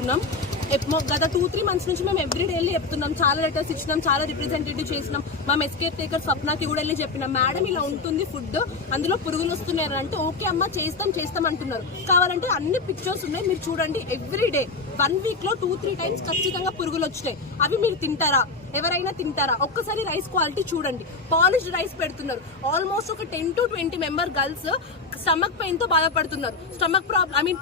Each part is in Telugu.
చేస్తున్నాం. గత 2-3 months నుంచి మేము ఎవ్రీడే వెళ్ళి చెప్తున్నాం, చాలా లెటర్స్ ఇచ్చినాం, చాలా రిప్రజెంటేటివ్ చేసినాం. మా ఎస్కేప్ టేకర్ స్వప్నకి కూడా వెళ్ళి చెప్పినాం, మేడం ఇలా ఉంటుంది ఫుడ్, అందులో పురుగులు వస్తున్నాయి అంటే ఓకే అమ్మ చేస్తాం అంటున్నారు. కావాలంటే అన్ని పిక్చర్స్ ఉన్నాయి, మీరు చూడండి. ఎవ్రీడే 1 week లో 2-3 times ఖచ్చితంగా పురుగులు వచ్చినాయి. అవి మీరు తింటారా? ఎవరైనా తింటారా? ఒక్కసారి రైస్ క్వాలిటీ చూడండి. పాలిష్డ్ రైస్ పెడుతున్నారు. ఆల్మోస్ట్ ఒక 10 to 20 member girls stomach pain తో బాధపడుతున్నారు. స్టమక్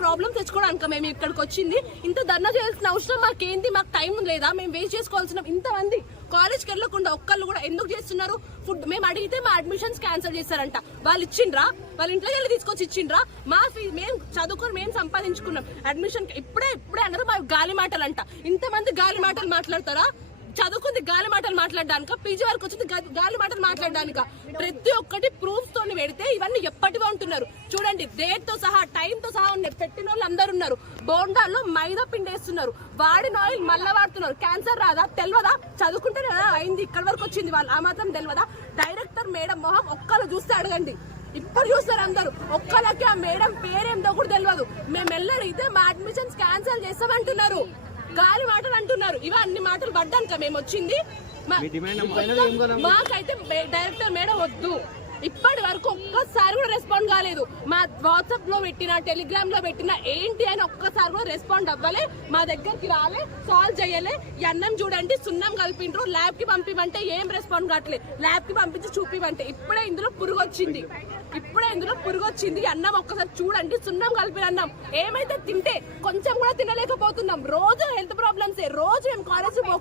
ప్రాబ్లమ్ తెచ్చుకోవడానికి మేము ఇక్కడికి వచ్చింది. ఇంత ధర్నా చేయాల్సిన అవసరం మాకేంటి? మాకు టైం లేదా? మేము వేస్ట్ చేసుకోవాల్సిన ఇంతమంది కాలేజ్కి వెళ్ళకుండా ఒక్కళ్ళు కూడా ఎందుకు చేస్తున్నారు? ఫుడ్ మేము అడిగితే మా అడ్మిషన్స్ క్యాన్సిల్ చేస్తారంట. వాళ్ళు ఇచ్చిండ్రా? వాళ్ళ ఇంట్లో వెళ్ళి తీసుకొచ్చి ఇచ్చిండ్రా? మా మేము చదువుకొని మేము సంపాదించుకున్నాం అడ్మిషన్. ఇప్పుడే అన్నారు మా గాలి మాటలు అంట. ఇంతమంది గాలి మాటలు మాట్లాడతారా? చదువుకుంది గాలి మాటలు మాట్లాడడానిక? పీజీ వరకు వచ్చింది గాలి మాటలు మాట్లాడడానిక? ప్రతి ఒక్కటి ప్రూఫ్స్ తోని పెడితే ఇవన్నీ ఎప్పటివో ఉంటున్నారు. చూడండి, డేట్ తో సహా టైం తో సహా ఉన్నారు. పెట్టిన వాళ్ళు అందరు ఉన్నారు. బోండాల్లో మైదా పిండి వేస్తున్నారు, వాడిన ఆయిల్ మళ్ళా వాడుతున్నారు. క్యాన్సర్ రాదా? తెలియదా? చదువుకుంటే అయింది, ఇక్కడ వరకు వచ్చింది. వాళ్ళు ఆ మాత్రం తెలియదా? డైరెక్టర్ మేడం మొహం ఒక్కరు చూస్తే అడగండి. ఇప్పుడు చూస్తారు అందరూ. ఒక్కలకి ఆ మేడం పేరేందో కూడా తెలియదు. మేము వెళ్ళడిగితే మా అడ్మిషన్స్ క్యాన్సిల్ చేస్తామంటున్నారు. గాలి మాటలు అంటున్నారు. ఇవి అన్ని మాటలు పడ్డాక మేము వచ్చింది. మాకైతే డైరెక్టర్ మేడం వద్దు. ఇప్పటి వరకు ఒక్కసారి కూడా రెస్పాండ్ కాలేదు. మా వాట్సాప్ లో పెట్టినా, టెలిగ్రామ్ లో పెట్టినా ఏంటి అని ఒక్కసారి కూడా రెస్పాండ్ అవ్వలే. మా దగ్గరికి రాలే, సాల్వ్ చేయలే. ఈ అన్నం చూడండి, సున్నం కలిపిండ్రు. ల్యాబ్ కి పంపిమంటే ఏం రెస్పాండ్ కావట్లేదు. ల్యాబ్ కి పంపించి చూపిమంటే ఇప్పుడే ఇందులో పురుగు వచ్చింది. అన్నం ఒక్కసారి చూడండి, సున్నం కలిపిన అన్నం. ఏమైతే తింటే కొంచెం కూడా తినలేకపోతున్నాం. రోజు హెల్త్ ప్రాబ్లమ్స్. రోజు మేము కాలేజ్